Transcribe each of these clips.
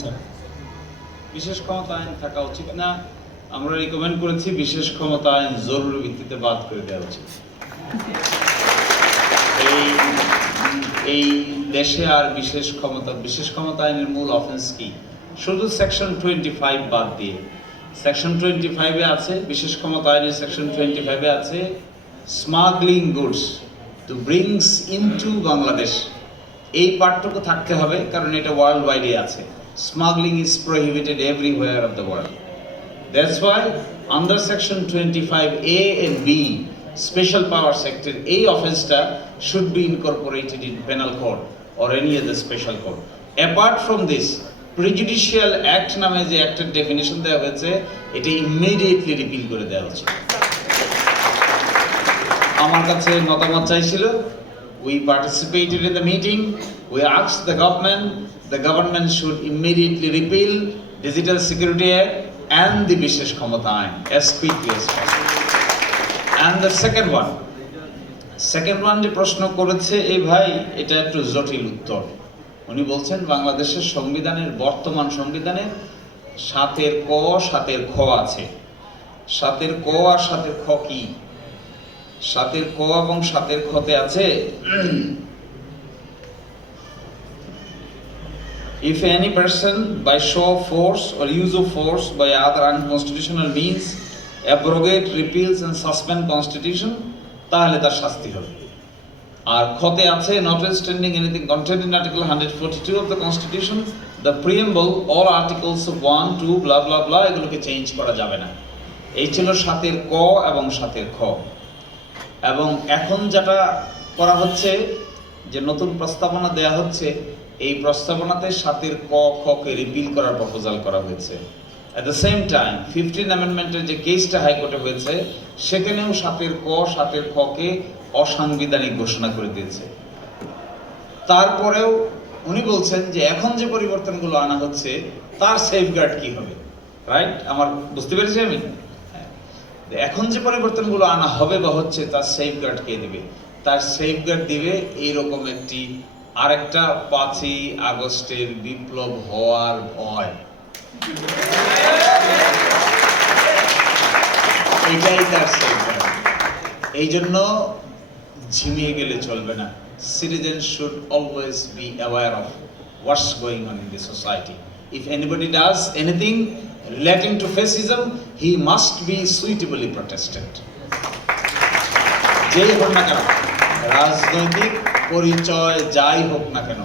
Sir. বিশেষ ক্ষমতা আইন থাকা উচিত না। আমরা রিকমেন্ড করেছি বিশেষ ক্ষমতা আইন জরুরি ভিত্তিতে বাদ করে দেওয়া উচিত। এই দেশে আর বিশেষ ক্ষমতা বিশেষ ক্ষমতা আইনের মূল অফেন্স কি? শুধু সেকশন টোয়েন্টি ফাইভ বাদ দিয়ে। সেকশন টোয়েন্টি ফাইভে আছে, বিশেষ ক্ষমতা আইনের সেকশন টোয়েন্টি ফাইভে আছে smuggling goods to brings into Bangladesh এই পার্টটুকু থাকতে হবে, কারণ এটা ওয়ার্ল্ড ওয়াইডে আছে। Smuggling is prohibited everywhere of the world That's why under section 25A and B, special power sector, A offense-টা should be incorporated in penal code or any other special code. Apart from this, prejudicial act নামে যে অ্যাক্টের definition দেওয়া হয়েছে এটা immediately repeal করে দেওয়া উচিত আমার কাছে মতামত চাইছিল we participated in the meeting we asked the government the government should immediately repeal digital security act and the বিশেষ ক্ষমতা আইন as quickly as possible and the second one. Second one যে প্রশ্ন করেছে, এই ভাই, এটা একটু জটিল উত্তর। উনি বলছেন, বাংলাদেশের সংবিধানের বর্তমান সংবিধানে সাতের ক, সাতের খ আছে। সাতের ক আর সাতের খ কি? সাতের ক এবং সাতের খতে আছে If any person by show of force or use of force by other unconstitutional means abrogate, repeals and suspend constitution তাহলে তার শাস্তি হবে আর খতে আছে notwithstanding anything contained in article 142 of the constitution the preamble all articles of 1 2 blah blah blah এগুলোকে change করা যাবে না এই ছিল সাতের ক এবং সাতের খ এবং এখন যেটা করা হচ্ছে যে নতুন প্রস্তাবনা দেয়া হচ্ছে এই প্রস্তাবনাতে সাতের ক, খ কে রিপিল করার প্রপোজাল করা হয়েছে। At the same time fifteen অ্যামেন্ডমেন্টের যে কেসটা হাইকোর্টে হয়েছে, সেখানেও সাতের ক, সাতের খ কে অসাংবিধানিক ঘোষণা করে দিয়েছে। তারপরেও উনি বলছেন যে এখন যে পরিবর্তনগুলো আনা হচ্ছে, তার সেফগার্ড কি হবে? রাইট আমার বুঝতে পেরেছি আমি? হ্যাঁ। এখন যে পরিবর্তনগুলো আনা হবে বা হচ্ছে, তার সেফগার্ড কে দিবে? তার সেফগার্ড দিবে এইরকম একটি আরেকটা পাঁচই আগস্টের বিপ্লব হওয়ার ভয়। এটাই তার এই জন্য ঝিমিয়ে গেলে চলবে না। Citizen should always be aware of what's going on in the society if anybody does anything relating to fascism he must be suitably protested যেই হোক না কেন রাজনৈতিক পরিচয় যাই হোক না কেন,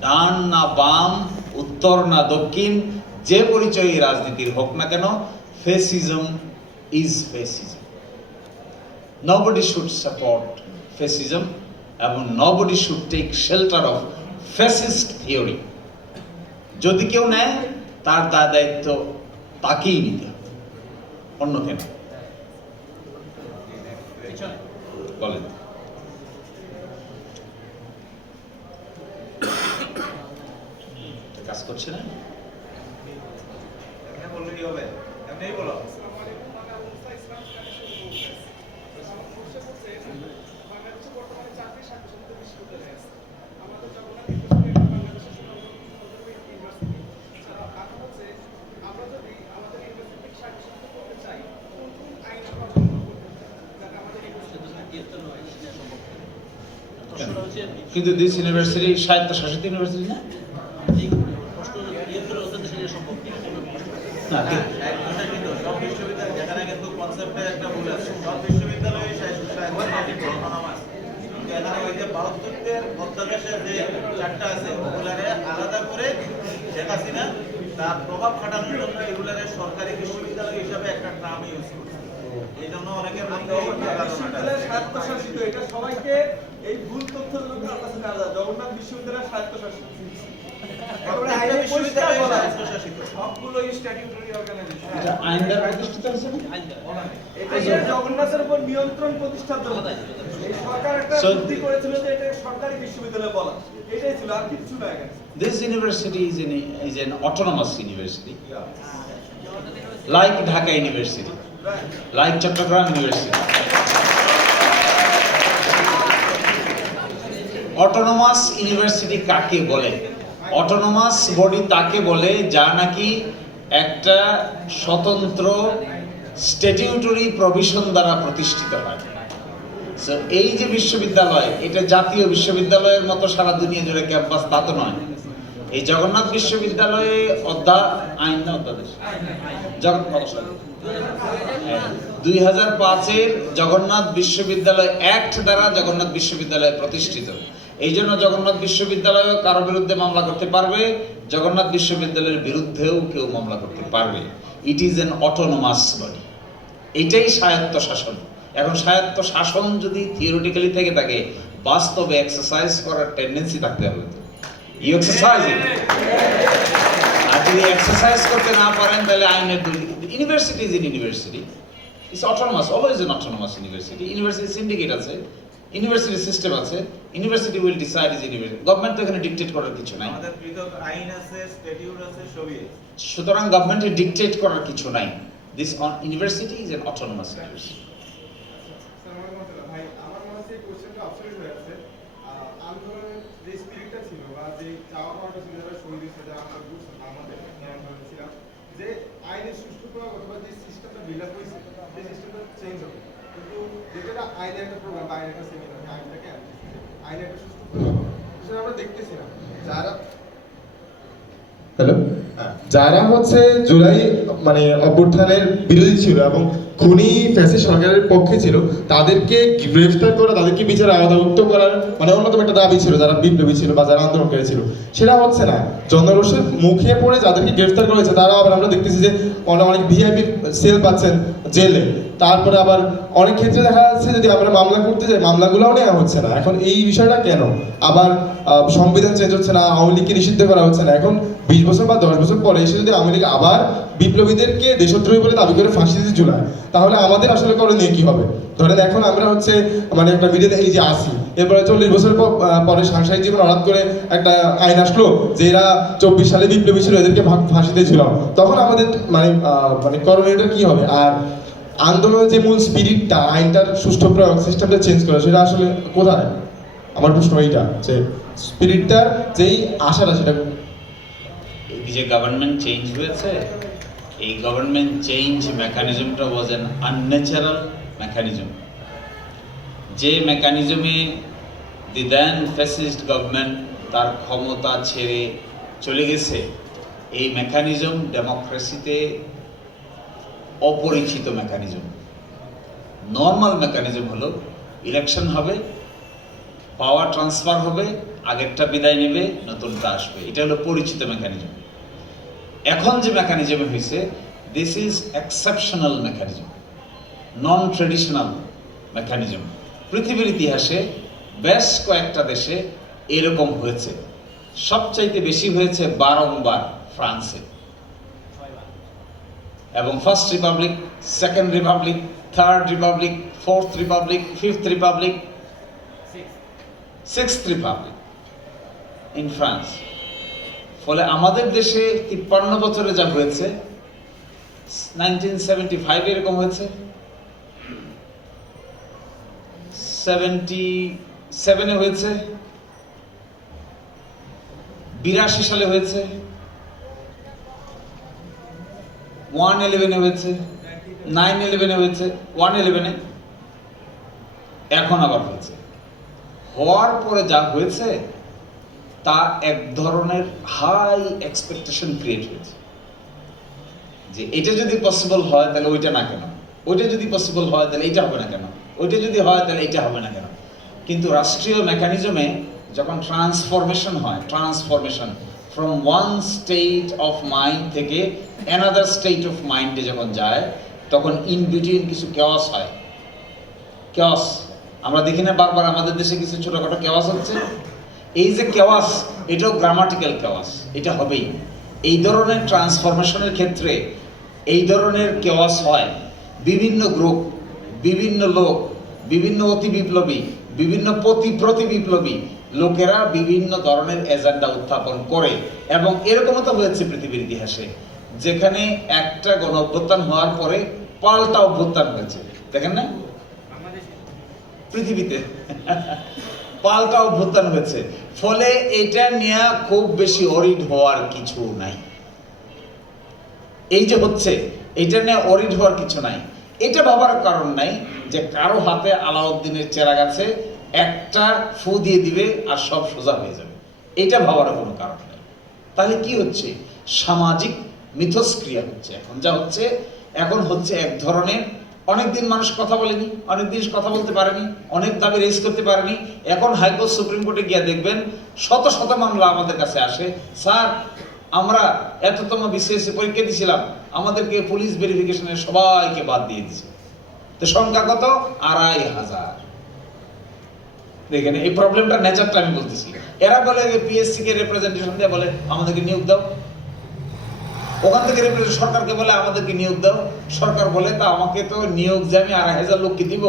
ডান না বাম, উত্তর না দক্ষিণ, যে পরিচয়ই রাজনীতির হোক না কেন fascism is fascism nobody should support fascism এবং nobody should take shelter of fascist theory যদি কেউ নেয়, তার দায় দায়িত্ব তাকেই নিতে হবে। অন্য কেন? বলেন। কাজ করছে না? কিন্তু দিস ইউনিভার্সিটি স্বায়ত্ত শাসিত ইউনিভার্সিটি না না, এক কথা কিন্তু সব বিশ্ববিদ্যালয় যেখানে কিন্তু কনসেপ্টে একটা ভুল আছে সব বিশ্ববিদ্যালয়ে স্বায়ত্ত- স্বায়ত্তশাসিত autonomous। কিন্তু এখানে ওই যে ভারতের অধ্যাদেশে যে চারটা আছে ওগুলারে আলাদা করে শেখ হাসিনা তার প্রভাব খাটানোর জন্য এগুলোকে সরকারি বিশ্ববিদ্যালয় হিসাবে একটা নাম ইউজ করছে। এই জন্য অনেকের মধ্যে স্বায়ত্তশাসিত, এটা সবাইকে এই ভুল তথ্যের জন্য আপনার আলাদা জগন্নাথ বিশ্ববিদ্যালয় স্বায়ত্তশাসিত। জগন্নাথের উপর নিয়ন্ত্রণ প্রতিষ্ঠার জন্য সরকার একটা So- করেছিল যে এটা সরকারি বিশ্ববিদ্যালয় বলা এটাই ছিল আর কিছু না This university is an, is an autonomous university, like Dhaka University, like Chattogram University. Autonomous university কাকে বলে অটোনোমাস বডি তাকে বলে, যা নাকি একটা স্বতন্ত্র স্ট্যাটিউটরি প্রভিশন দ্বারা প্রতিষ্ঠিত হয়। এই যে বিশ্ববিদ্যালয়, এটা জাতীয় বিশ্ববিদ্যালয়ের মতো সারা দুনিয়া জুড়ে ক্যাম্পাস তা তো নয়। এই জগন্নাথ বিশ্ববিদ্যালয়ে অধ্যা, আইন না অধ্যাদেশ দুই হাজার পাঁচের জগন্নাথ বিশ্ববিদ্যালয় অ্যাক্ট দ্বারা জগন্নাথ বিশ্ববিদ্যালয় প্রতিষ্ঠিত। এই জন্য জগন্নাথ বিশ্ববিদ্যালয় কারও বিরুদ্ধে মামলা করতে পারবে, জগন্নাথ বিশ্ববিদ্যালয়ের বিরুদ্ধেও কেউ মামলা করতে পারবে। It is an autonomous body এটাই স্বায়ত্ত শাসন। এখন স্বায়ত্ত শাসন যদি থিওরিটিক্যালি থেকে থাকে, বাস্তবে এক্সারসাইজ করার টেন্ডেন্সি থাকতে হবে। এক্সারসাইজ আর যদি এক্সারসাইজ করতে না পারেন, তাহলে আইনের university is university it's autonomous always autonomous university university syndicate আছে। ইউনিভার্সিটি সিস্টেম আছে university will decide is university government তো এখানে ডিকটেট করার কিছু নাই। আমাদের পৃথক আইন আছে স্ট্যাটিউট আছে সবই আছে। সুতরাং গভর্নমেন্টের ডিকটেট করার কিছু নাই। This university is an autonomous university ভাই আমার মনে হচ্ছে এই কোশ্চেনটা অবসলিউট হয়ে আছে আহ, আন্দোলনের যে স্পিরিটটা ছিল বা যে চাওয়া পাওয়াটা ছিল যারা শহীদ হয়েছে যারা আমরা বুঝতাম আমাদের যারা আমরা ছিলাম যে আইনের সুষ্ঠু প্রয়োগ অথবা যে সিস্টেমটা বিল্ড আপ হয়েছে সেই সিস্টেমটা চেঞ্জ হবে কিন্তু যেটা আইনের একটা প্রোগ্রাম বা আইনের একটা সেমিনার আইনটাকে আনতেছে আইনের একটা সুষ্ঠু সেটা আমরা দেখতেছি না যারা হ্যালো? যারা হচ্ছে জুলাই মানে অভ্যুত্থানের বিরোধী ছিল এবং খুনি ফ্যাসি সরকারের পক্ষে ছিল, তাদেরকে গ্রেফতার করা, তাদেরকে বিচারে আওতাভুক্ত করার মানে অন্যতম একটা দাবি ছিল, যারা বিপ্লবী ছিল বা যারা আন্দোলনকারী ছিল সেটা হচ্ছে না। জনরোষের মুখে পড়ে যাদেরকে গ্রেফতার করা হয়েছে, তারা আবার আমরা দেখতেছি যে অনেক অনেক ভিআইপি সেল পাচ্ছেন জেলে। তারপরে আবার অনেক ক্ষেত্রে দেখা যাচ্ছে যদি আমরা মামলা করতে যাই, মামলাগুলোও নেওয়া হচ্ছে না। এখন এই বিষয়টা কেন? আবার সংবিধান চেঞ্জ হচ্ছে না, আওয়ামী লীগকে নিষিদ্ধ করা হচ্ছে না। এখন বিশ বছর বা দশ বছর পরে এসে যদি আওয়ামী লীগ আবার বিপ্লবীদেরকে দেশদ্রোহী বলে দাবি করে ফাঁসি দিতে ঝুলায় তাহলে আমাদের আসলে করণীয় কি হবে? ধরেন এখন আমরা হচ্ছে মানে একটা ভিডিওতে এই যে আসি, এরপরে চল্লিশ বছর পর- সাংসারিক জীবন হঠাৎ করে একটা আইন আসলো যে এরা চব্বিশ সালে বিপ্লবী ছিল, এদেরকে ফাঁসিতে ঝুলাও তখন আমাদের মানে মানে করণীয়টা কি হবে? আর আন্দোলনের যে মূল স্পিরিটটা আইনটার সুষ্ঠু প্রয়োগ সিস্টেমটা চেঞ্জ করা, সেটা আসলে কোথায়? আমার প্রশ্ন এইটা, যে স্পিরিটটার যেই আশাটা, সেটা যে গভর্নমেন্ট চেঞ্জ হয়েছে এই গভর্নমেন্ট চেঞ্জ মেকানিজমটা ওয়াজ অ্যান আনন্যাচারাল মেকানিজম যে মেকানিজমে দি দেন ফ্যাসিস্ট গভর্নমেন্ট তার ক্ষমতা ছেড়ে চলে গেছে, এই মেকানিজম ডেমোক্রেসিতে অপরিচিত মেকানিজম নর্মাল মেকানিজম হলো ইলেকশন হবে পাওয়ার ট্রান্সফার হবে, আগেরটা বিদায় নেবে, নতুনটা আসবে। এটা হলো পরিচিত মেকানিজম এখন যে মেকানিজম হয়েছে this is exceptional mechanism non traditional mechanism পৃথিবীর ইতিহাসে বেশ কয়েকটা দেশে এরকম হয়েছে। সবচাইতে বেশি হয়েছে বারংবার ফ্রান্সে। এবং first republic second republic third republic fourth republic fifth republic six republic in France ফলে আমাদের দেশে তিপ্পান্ন বছরে যা হয়েছে নাইনটিন সেভেন্টি ফাইভ এরকম হয়েছে। সেভেন্টি সেভেনে হয়েছে। বিরাশি সালে হয়েছে। ওয়ান ইলেভেনে হয়েছে। নাইন ইলেভেনে হয়েছে। ওয়ান ইলেভেনে এখন আবার হয়েছে। হওয়ার পরে যা হয়েছে তা এক ধরনের হাই এক্সপেকটেশন ক্রিয়েট হয়েছে। যে এটা যদি পসিবল হয়, তাহলে ওইটা না কেন? ওইটা যদি পসিবল হয়, তাহলে এটা হবে না কেন? ওইটা যদি হয়, তাহলে এটা হবে না কেন? কিন্তু রাষ্ট্রীয় মেকানিজমে যখন ট্রান্সফরমেশন হয় transformation from one state of mind থেকে অ্যানাদার স্টেট অফ মাইন্ডে যখন যায়, তখন ইন বিটুইন কিছু কেওয়াস হয়। কেওয়াস আমরা দেখি না বারবার আমাদের দেশে কিছু ছোটখাটো কেওয়াস হচ্ছে? এই যে কেওয়াস এটাও গ্রামাটিক্যাল কেওয়াস এটা হবেই। এই ধরনের ট্রান্সফরমেশনের ক্ষেত্রে এই ধরনের কেওয়াস হয়। বিভিন্ন গ্রুপ বিভিন্ন লোক বিভিন্ন অতি বিপ্লবী বিভিন্ন প্রতি প্রতি বিপ্লবী লোকেরা বিভিন্ন ধরনের এজেন্ডা উত্থাপন করে এবং এরকমও তো হয়েছে পৃথিবীর ইতিহাসে যেখানে একটা গণ অভ্যুত্থান হওয়ার পরে পাল্টা অভ্যুত্থান হয়েছে। দেখেন না? পৃথিবীতে। পাল্টা অভ্যুত্থান হয়েছে। ফলে এটা নিয়ে খুব বেশি অরিড হওয়ার কিছু নাই। এই যে হচ্ছে, এটা নিয়ে অরিড হওয়ার কিছু নাই। এটা ভাবার কারণ নাই যে কারও হাতে আলাউদ্দিনের চেরাগ আছে, একটা ফু দিয়ে দিবে আর সব সোজা হয়ে যাবে। এটা ভাবার কোনো কারণ নেই। তাহলে কি হচ্ছে? সামাজিক মিথস্ক্রিয়া হচ্ছে। এখন যা হচ্ছে, এখন হচ্ছে এক ধরনের অনেকদিন মানুষ কথা বলেনি, অনেকদিন কথা বলতে পারেনি, অনেক দাবি রেজ করতে পারেনি। এখন হাইকোর্ট সুপ্রিম কোর্টে গিয়ে দেখবেন, শত শত মামলা আমাদের কাছে আসে। স্যার, আমরা এততম বিসিএসসি পরীক্ষা দিয়েছিলাম, আমাদেরকে পুলিশ ভেরিফিকেশনের সবাইকে বাদ দিয়ে দিছে তো সংখ্যা কত? আড়াই হাজার। দেখেন, এই প্রবলেমটা নেচারটা আমি বলতেছি। এরা বলে পিএসসি কে রিপ্রেজেন্টেশন দিয়ে বলে, আমাদেরকে নিয়োগ দাও। ওখান থেকে সরকারকে বলে আমাদেরকে নিয়োগ দাও। সরকার বলে, তা আমাকে তো নিয়োগ যে আমি আড়াই হাজার লোককে দিব।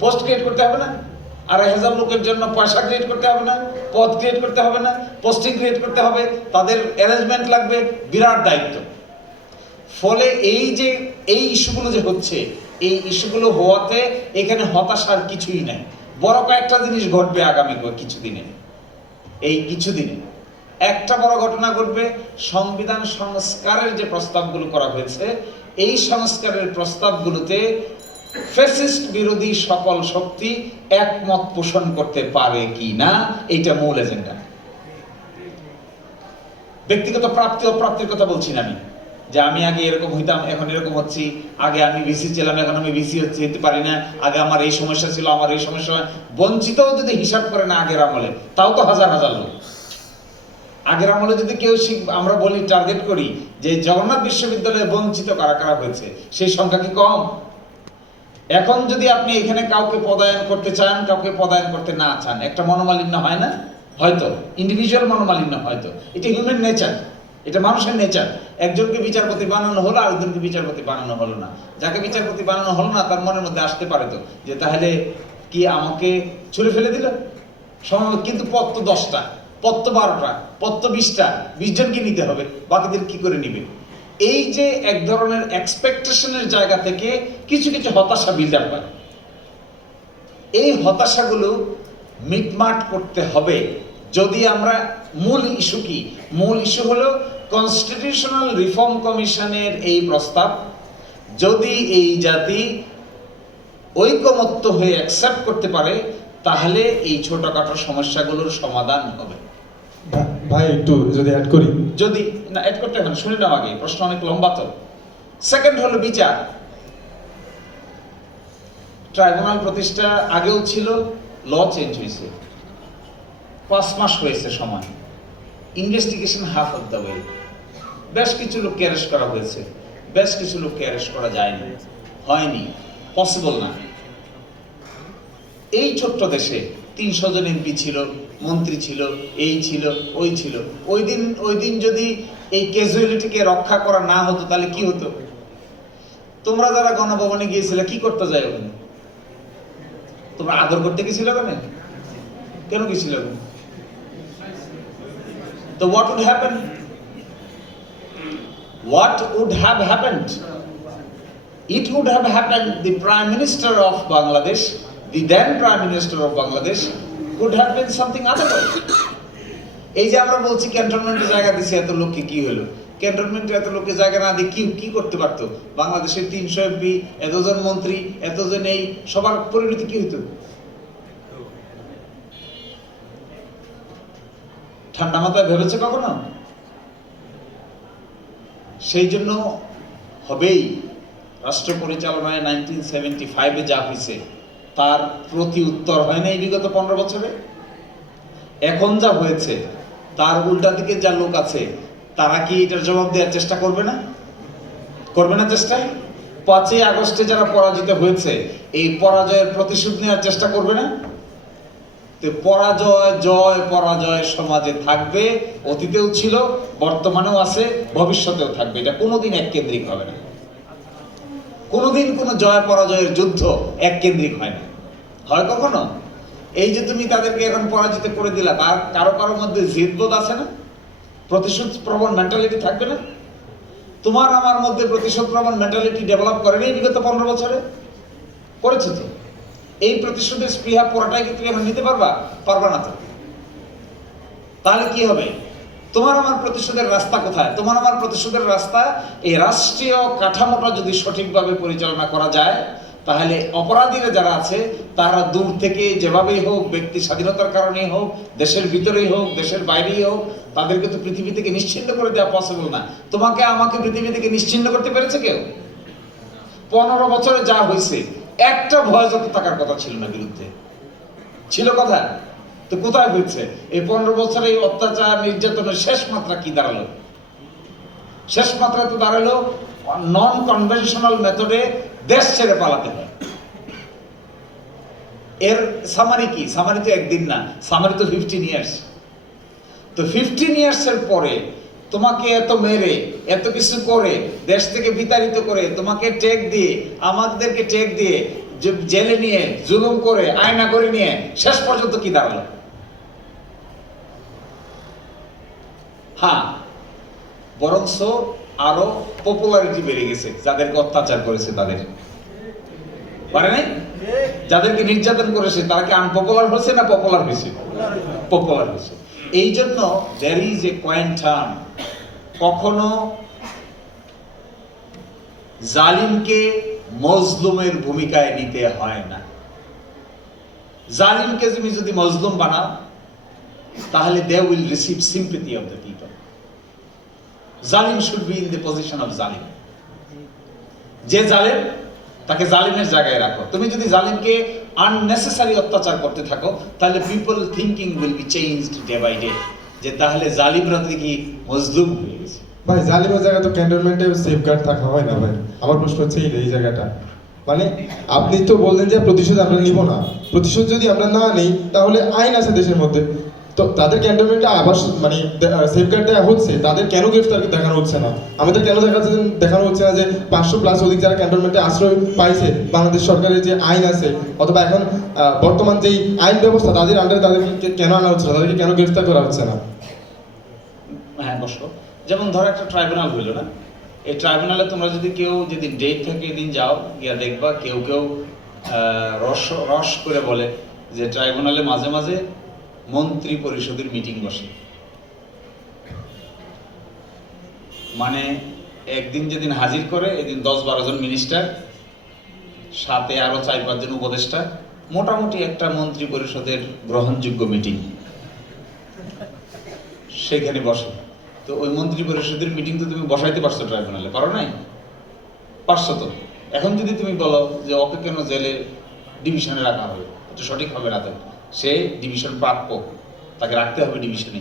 পোস্ট ক্রিয়েট করতে হবে না। আড়াই হাজার লোকের জন্য পয়সা ক্রিয়েট করতে হবে না, পদ ক্রিয়েট করতে হবে না, পোস্টিং ক্রিয়েট করতে হবে। তাদের অ্যারেঞ্জমেন্ট লাগবে, বিরাট দায়িত্ব। ফলে এই যে, এই ইস্যুগুলো যে হচ্ছে, এই ইস্যুগুলো হওয়াতে এখানে হতাশার কিছুই নাই। বড় কয়েকটা জিনিস ঘটবে আগামী কিছুদিনে। এই কিছুদিনে। একটা বড় ঘটনা ঘটবে, সংবিধান সংস্কারের যে প্রস্তাবগুলো করা হয়েছে, এই সংস্কারের প্রস্তাবগুলোতে ফেসিস্ট বিরোধী সকল শক্তি একমত পোষণ করতে পারে কি না, এইটা মূল এজেন্ডা ব্যক্তিগত প্রাপ্তি ও প্রাপ্তির কথা বলছি না আমি। যে আমি আগে এরকম হইতাম, এখন এরকম হচ্ছি, আগে আমি ভিসি ছিলাম, এখন আমি ভিসি হচ্ছে হতে পারি না, আগে আমার এই সমস্যা ছিল, আমার এই সমস্যা বঞ্চিত যদি হিসাব করে না আগের আমলে, তাও তো হাজার হাজার লোক। আগের আমলে যদি কেউ আমরা বলি টার্গেট করি যে জগন্নাথ বিশ্ববিদ্যালয়ে বঞ্চিত কারা কারা হয়েছে, সেই সংখ্যা কি কম? এখন যদি আপনি এখানে কাউকে পদায়ন করতে চান, কাউকে পদায়ন করতে না চান, একটা মনোমালিন্য হয় না? হয়তো। ইন্ডিভিজুয়াল মনোমালিন্য হয়তো। এটা হিউম্যান নেচার এটা মানুষের নেচার একজনকে বিচারপতি বানানো হলো, আরেকজনকে বিচারপতি বানানো হলো না। যাকে বিচারপতি বানানো হলো না, তার মনের মধ্যে আসতে পারে তো। যে তাহলে কি আমাকে ছুড়ে ফেলে দিল? কিন্তু পদ তো দশটা। পদ তো বারোটা পদ তো বিশটা বিশ জনকে নিতে হবে, বাকিদের কি করে নিবে? এই যে এক ধরনের এক্সপেকটেশনের জায়গা থেকে কিছু কিছু হতাশা বিল্ড আপ হয়। এই হতাশাগুলো মিটমাট করতে হবে। যদি আমরা, মূল ইস্যু কি? মূল ইস্যু হলো কনস্টিটিউশনাল রিফর্ম কমিশনের এই প্রস্তাব। যদি এই জাতি ঐকমত্য হয়ে অ্যাকসেপ্ট করতে পারে, তাহলে এই ছোটোখাটো সমস্যাগুলোর সমাধান হবে। ভাই, একটু যদি অ্যাড করি। যদি, না অ্যাড করতে হবে শুনে নাও আগে, প্রশ্ন অনেক লম্বা তো। সেকেন্ড হলো বিচার। ট্রাইব্যুনাল প্রতিষ্ঠা আগেও ছিল ল চেঞ্জ হয়েছে। পাঁচ মাস হয়েছে সময়। Investigation half of the way বেশ কিছু লোককে অ্যারেস্ট করা হয়েছে। বেশ কিছু লোককে অ্যারেস্ট করা যায়নি। হয়নি। পসিবল না। এই ছোট্ট দেশে তিনশো জন এমপি ছিল। মন্ত্রী ছিল এই ছিল ওই ছিল। ওই দিন ওই দিন যদি এই ক্যাজুয়ালিটিকে রক্ষা করা না হতো তাহলে কি হতো? তোমরা যারা গণভবনে গিয়েছিলে কি করতে যায় ওখানে? তোমরা আদর করতে গেছিল ওখানে? কেন গেছিল ওখানে? তো what would happen what would have happened? It would have happened the prime minister of Bangladesh the then Prime Minister of Bangladesh, could have been something otherwise. এই যে আমরা বলছি ক্যান্টনমেন্টে জায়গা দিছে এত লোককে কি হলো? ক্যান্টনমেন্টে এত লোককে জায়গা না দিয়ে কি কি করতে পারতো? বাংলাদেশের তিনশো এমপি, এতজন মন্ত্রী, এতজন এই, সবার পরিণতি কি হতো ঠান্ডা মাথায় ভেবেছে কখনো? সেই জন্য হবেই। রাষ্ট্র পরিচালনায় নাইনটিন সেভেন্টি ফাইভে যা হয়েছে তার প্রতি উত্তর হয় নাই বিগত পনেরো বছরে। এখন যা হয়েছে, তার উল্টা দিকে যা লোক আছে, তারা কি এটার জবাব দেওয়ার চেষ্টা করবে না? করবে না চেষ্টা পাঁচই আগস্টে যারা পরাজিত হয়েছে, এই পরাজয়ের প্রতিশোধ নেওয়ার চেষ্টা করবে না? তো পরাজয়, জয়, পরাজয় সমাজে থাকবে, অতীতেও ছিল, বর্তমানেও আছে, ভবিষ্যতেও থাকবে। এটা কোনোদিন এক কেন্দ্রিক হবে না। কোনোদিন কোনো জয় পরাজয়ের যুদ্ধ এক কেন্দ্রিক হয় না। হয় কখনো? এই যে তুমি তাদেরকে এখন পরাজিত করে দিলা তার কারও কারও মধ্যে জিদবোধ আছে না? প্রতিশোধ প্রবণ মেন্টালিটি থাকবে না? তোমার আমার মধ্যে প্রতিশোধ প্রবণ মেন্টালিটি ডেভেলপ করেনি বিগত পনেরো বছরে? করেছে তো? এই প্রতিশোধের স্পৃহা পুরোটাই কি তুমি এখন নিতে পারবা? পারবা না তো। তাহলে কি হবে? তোমার আমার প্রতিশোধের রাস্তা কোথায়? তোমার আমার প্রতিশোধের রাস্তা, এই রাষ্ট্রীয় কাঠামোটা যদি সঠিকভাবে পরিচালনা করা যায়, তাহলে অপরাধীরা যারা আছে, তারা দূর থেকে যেভাবেই হোক, ব্যক্তি স্বাধীনতার কারণেই হোক, দেশের ভিতরেই হোক, দেশের বাইরেই হোক, তাদেরকে তো পৃথিবী থেকে নিশ্চিন্ন করে দেওয়া পসিবল না। তোমাকে, আমাকে পৃথিবী থেকে নিশ্চিন্ন করতে পেরেছে কেউ? পনেরো বছরে যা হয়েছে একটা ভয় যত থাকার কথা ছিল না বিরুদ্ধে। ছিল কথা তো কোথায় হয়েছে এই পনেরো বছরে এই অত্যাচার, নির্যাতনের শেষ মাত্রা কি দাঁড়াল? শেষ মাত্রা তো দাঁড়াল নন কনভেনশনাল মেথডে দেশ ছেড়ে পালাতে হয়। এর সামারি কি? সামারি তো একদিন না সামারি তো ফিফটিন ইয়ার্স তো ফিফটিন ইয়ার্সের পরে তোমাকে এত মেরে, এত কিছু করে, দেশ থেকে বিতাড়িত করে, তোমাকে টেক দিয়ে, আমাদেরকে টেক দিয়ে জেলে নিয়ে, জুলুম করে, আয়না করে নিয়ে, শেষ পর্যন্ত কি দাঁড়াল? হ্যাঁ বরংস আরও পপুলারিটি বেড়ে গেছে, যাদেরকে অত্যাচার করেছে তাদের। পারে নাই? যাদেরকে নির্যাতন করেছে, তারা কি আনপপুলার হয়েছে না পপুলার হয়েছে? পপুলার হয়েছে। এই জন্য দ্যার ইজ এ কখনো জালিমকে মজলুমের ভূমিকায় নিতে হয় না। জালিমকে তুমি যদি মজলুম বানাও, তাহলে they will receive sympathy of the people জালিম should be in the position of জালিম। যে জালেম, তাকে জালিমের জায়গায় রাখো। তুমি যদি জালিমকে আননেসেসারি অত্যাচার করতে থাকো, তাহলে people thinking will be changed day by day যে তাহলে জালিমরা দেখি মজলুম হয়ে গেছে। ভাই, জালিমের জায়গা তো ক্যান্টনমেন্টে সেফগার্ড থাকা হয় না ভাই। আমার প্রশ্ন হচ্ছে এই জায়গাটা। মানে আপনি তো বললেন যে প্রতিশোধ আমরা নিব না। প্রতিশোধ যদি আমরা না নেই, তাহলে আইন আছে দেশের মধ্যে। তো তাদের ক্যান্টনমেন্টে আবার মানে সেফগার্ড দেওয়া হচ্ছে, তাদের কেন গ্রেফতার দেখানো হচ্ছে না? আমাদের কেন দেখাচ্ছে দেখানো হচ্ছে না যে পাঁচশো প্লাস অধিক যারা ক্যান্টনমেন্টে আশ্রয় পাইছে, বাংলাদেশ সরকারের যে আইন আছে, অথবা এখন বর্তমান যেই আইন ব্যবস্থা তাদের আন্ডারে তাদেরকে কেন আনা হচ্ছে না? তাদেরকে কেন গ্রেফতার করা হচ্ছে না? হ্যাঁ বসো। যেমন ধরো একটা ট্রাইব্যুনাল হইল না? এই ট্রাইব্যুনালে তোমরা যদি কেউ যদি ডেট থেকে এদিন যাও, গিয়া দেখবা, কেউ কেউ রস রস করে বলে যে ট্রাইব্যুনালে মাঝে মাঝে মন্ত্রী পরিষদের মিটিং বসে। মানে একদিন যেদিন হাজির করে, এদিন দশ বারো জন মিনিস্টার সাথে আরও চার পাঁচজন উপদেষ্টা, মোটামুটি একটা মন্ত্রী পরিষদের গ্রহণযোগ্য মিটিং। সেখানে বসে। তো ওই মন্ত্রী পরিষদের মিটিং তো তুমি বসাইতে পারছ ট্রাইব্যুনালে পারো নাই? পারছ তো? এখন যদি তুমি বলো যে ওকে কেন জেলে ডিভিশনে রাখা হবে এটা সঠিক হবে না তো সে ডিভিশন প্রাপ্য তাকে রাখতে হবে ডিভিশনে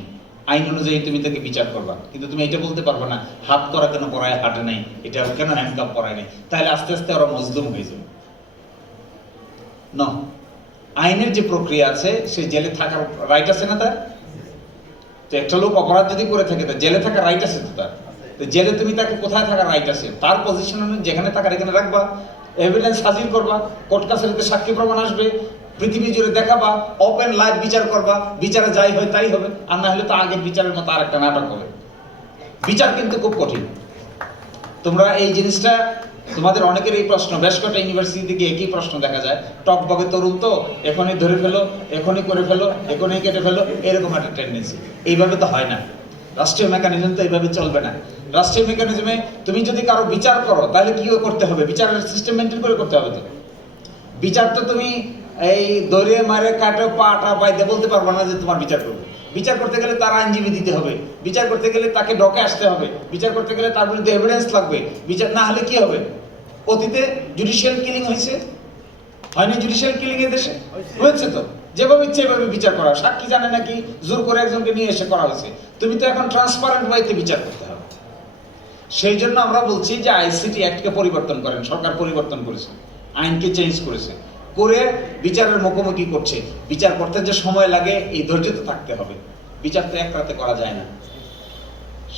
আইন অনুযায়ী তুমি তাকে বিচার করবা। কিন্তু তুমি এটা বলতে পারবে না, হাত করা কেন পড়ায় হাটে নাই, এটা কেন হ্যান্ডকাপ পড়ায় নাই? তাহলে আস্তে আস্তে ওরা মজলুম হয়ে যাবে। ন আইনের যে প্রক্রিয়া আছে, সে জেলে থাকার রাইট আছে না তার? তো একটা লোক অপরাধ যদি করে থাকে, তা জেলে থাকার রাইট আছে তো তার? তো জেলে তুমি তাকে কোথায় থাকার রাইট আছে? তার পজিশন যেখানে থাকার, এখানে রাখবা। এভিডেন্স হাজির করবা, কোর্ট কাছারিতে সাক্ষী প্রমাণ আসবে পৃথিবী জুড়ে দেখাবা ওপেন লাইভ বিচার করবা, বিচারে যাই হয় তাই হবে, আর না হলে তো আগের বিচারের মতো আর একটা নাটক হবে। বিচার কিন্তু খুব কঠিন। তোমরা এই জিনিসটা, তোমাদের অনেকের এই প্রশ্ন বেশ কটা ইউনিভার্সিটি থেকে একই প্রশ্ন দেখা যায়। টক বগে তরুণ তো, এখনই ধরে ফেলো, এখনই করে ফেলো, এখনই কেটে ফেলো, এরকম একটা টেন্ডেন্সি এইভাবে তো হয় না। রাষ্ট্রীয় মেকানিজম তো এইভাবে চলবে না। রাষ্ট্রীয় মেকানিজমে তুমি যদি কারও বিচার করো, তাহলে কি করতে হবে? বিচারের সিস্টেম মেনটেন করে করতে হবে তো। বিচার তো তুমি এই দৌড়ে মারে কাটো, পাটা পাইতে বলতে পারব না যে তোমার বিচার করবে। বিচার করতে গেলে তার আইনজীবী দিতে হবে। বিচার করতে গেলে তাকে ডকে আসতে হবে। বিচার করতে গেলে তার বিরুদ্ধে এভিডেন্স লাগবে। বিচার না হলে কি হবে? অতীতে জুডিশিয়াল কিলিং হয়েছে? হয়নি জুডিশিয়াল কিলিং এ দেশে? হয়েছে তো। যেভাবে ইচ্ছে এভাবে বিচার করা সাক্ষী জানে নাকি জোর করে একজনকে নিয়ে এসে করা হয়েছে। তুমি তো এখন ট্রান্সপারেন্ট ওয়েতে বিচার করতে হবে। সেই জন্য আমরা বলছি যে আইসিটি অ্যাক্টকে পরিবর্তন করেন। সরকার পরিবর্তন করেছে। আইনকে চেঞ্জ করেছে। করে বিচারের মুখোমুখি করছে। বিচার করতে যে সময় লাগে, এই ধৈর্য তো থাকতে হবে। বিচার তো এক রাতে করা যায় না।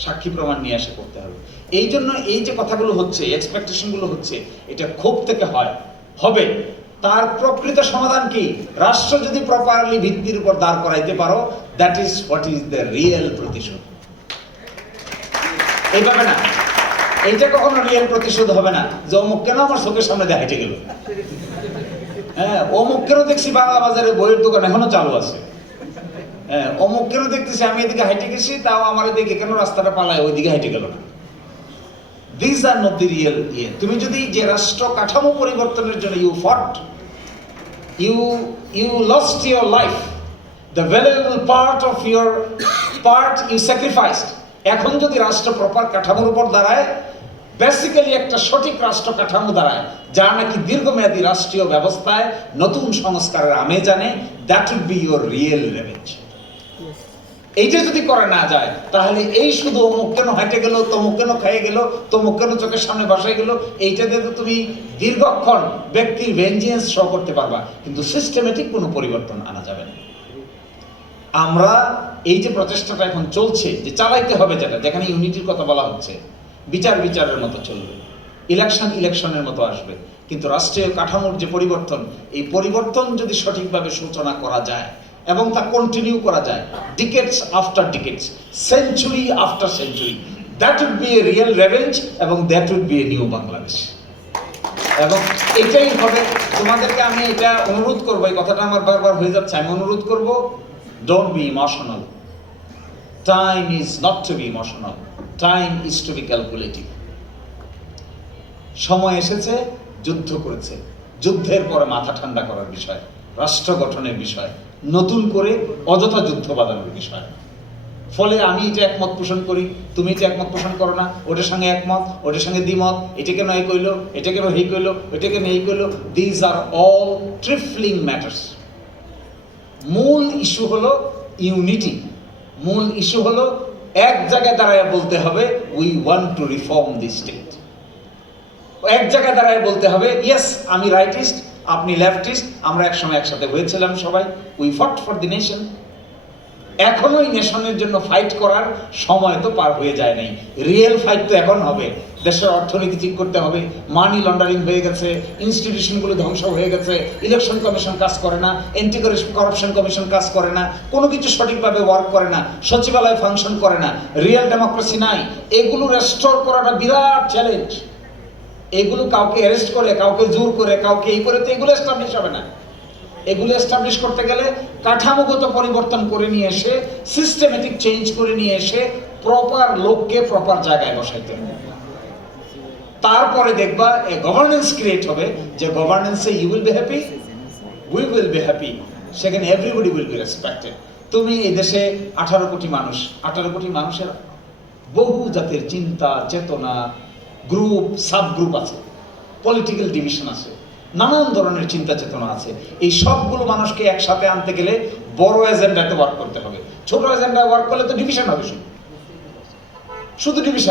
সাক্ষী প্রমাণ নিয়ে এসে করতে হবে। এই জন্য এই যে কথাগুলো হচ্ছে এক্সপেকটেশনগুলো হচ্ছে, এটা ক্ষোভ থেকে হয়। হবে। তার প্রকৃত সমাধান কি? রাষ্ট্র যদি প্রপারলি ভিত্তির উপর দাঁড় করাইতে পারো that is what is the real প্রতিশোধ। এইভাবে না। এইটা কখনো রিয়েল প্রতিশোধ হবে না। যে অমুক কেন আমার চোখের সামনে দেখাইতে গেল? হ্যাঁ অমুকেরও দেখছি বাংলা বাজারে বইয়ের দোকান এখনও চালু আছে। হ্যাঁ অমুকেরও দেখতেছি আমি এদিকে হাইটে গেছি, তাও আমার দেখে কেন রাস্তাটা পালায়, ওইদিকে হাইটে গেল না। This are not the real ইয়ে। তুমি যদি যে রাষ্ট্র কাঠামো পরিবর্তনের জন্য you fought you you lost your life the valuable part of your part you sacrificed এখন যদি রাষ্ট্র প্রপার কাঠামোর উপর দাঁড়ায় বেসিক্যালি একটা সঠিক রাষ্ট্র কাঠামো দাঁড়ায় যা নাকি দীর্ঘমেয়াদী রাষ্ট্রীয় ব্যবস্থায় নতুন সংস্কারের আমেজ আনে that would be your real revenge এইটা যদি করা না যায় তাহলে এই শুধু অমুক কেন হেঁটে গেল তমুক কেন খেয়ে গেল তমুক কেন চোখের সামনে বাসায় গেল এইটাতে তো তুমি দীর্ঘক্ষণ ব্যক্তির ভেঞ্জিয়েন্স শো করতে পারবা কিন্তু সিস্টেমেটিক কোনো পরিবর্তন আনা যাবে না। আমরা এই যে প্রচেষ্টাটা এখন চলছে যে চালাইতে হবে যেটা যেখানে ইউনিটির কথা বলা হচ্ছে বিচার বিচারের মতো চলবে। ইলেকশন ইলেকশনের মতো আসবে। কিন্তু রাষ্ট্রীয় কাঠামোর যে পরিবর্তন, এই পরিবর্তন যদি সঠিকভাবে সূচনা করা যায় এবং তা কন্টিনিউ করা যায় decades after decades century after century that would be a real revenge এবং that would be a new Bangladesh এবং এটাই হবে, তোমাদেরকে আমি এটা অনুরোধ করব, এই কথাটা আমার বারবার হয়ে যাচ্ছে, আমি অনুরোধ করব don't be emotional time is not to be emotional time is to be calculative সময় এসেছে, যুদ্ধ করেছে। যুদ্ধের পরে মাথা ঠান্ডা করার বিষয়, রাষ্ট্র গঠনের বিষয়, নতুন করে অযথা যুদ্ধ বাঁধানোর বিষয়। ফলে আমি এটা একমত পোষণ করি, তুমি এটা একমত পোষণ করো না, ওটার সঙ্গে একমত, ওটার সঙ্গে দ্বিমত, এটা কেন এই কইলো, এটা কেন এই কইলো এটা কেন এই কইলো these are all trifling matters মূল ইস্যু হলো ইউনিটি মূল ইস্যু হলো এক জায়গায় দাঁড়ায় বলতে হবে we want to reform the state এক জায়গায় দাঁড়ায় বলতে হবে ইয়েস আমি রাইটিস্ট আপনি লেফটিস্ট আমরা একসময় একসাথে হয়েছিলাম সবাই we fought for the nation এখনও এই নেশনের জন্য ফাইট করার সময় তো পার হয়ে যায় নাই। রিয়েল ফাইট তো এখন হবে। দেশের অর্থনীতি ঠিক করতে হবে মানি লন্ডারিং হয়ে গেছে ইনস্টিটিউশনগুলো ধ্বংস হয়ে গেছে ইলেকশন কমিশন কাজ করে না এন্টি করাপশন কমিশন কাজ করে না, কোনো কিছু সঠিকভাবে ওয়ার্ক করে না, সচিবালয় ফাংশন করে না রিয়েল ডেমোক্রেসি নাই, এগুলো রেস্টোর করাটা বিরাট চ্যালেঞ্জ এগুলো কাউকে অ্যারেস্ট করে কাউকে জোর করে, কাউকে এই করে, তো এগুলো এস্টাবলিশ হবে না। এগুলো এস্টাবলিশ করতে গেলে কাঠামোগত পরিবর্তন করে নিয়ে এসে সিস্টেমেটিক চেঞ্জ করে নিয়ে এসে প্রপার লোককে প্রপার জায়গায় বসাইতে হবে। তারপরে দেখবা এ গভর্নেন্স ক্রিয়েট হবে, যে গভর্নেন্সে you will be happy we will be happy সেখানে এভরিবডি উইল বি রেসপেক্টেড তুমি এই দেশে আঠারো কোটি মানুষ, আঠারো কোটি মানুষের বহু জাতের চিন্তা, চেতনা গ্রুপ সাব গ্রুপ আছে পলিটিক্যাল ডিভিশন আছে, নানান ধরনের চিন্তা চেতনা আছে। এই সবগুলো মানুষকে একসাথে আনতে গেলে বড় এজেন্ডাতে ওয়ার্ক করতে হবে। ছোট এজেন্ডায় ওয়ার্ক করলে তো ডিভিশন হবে শুধু। শুধু ডিভিশন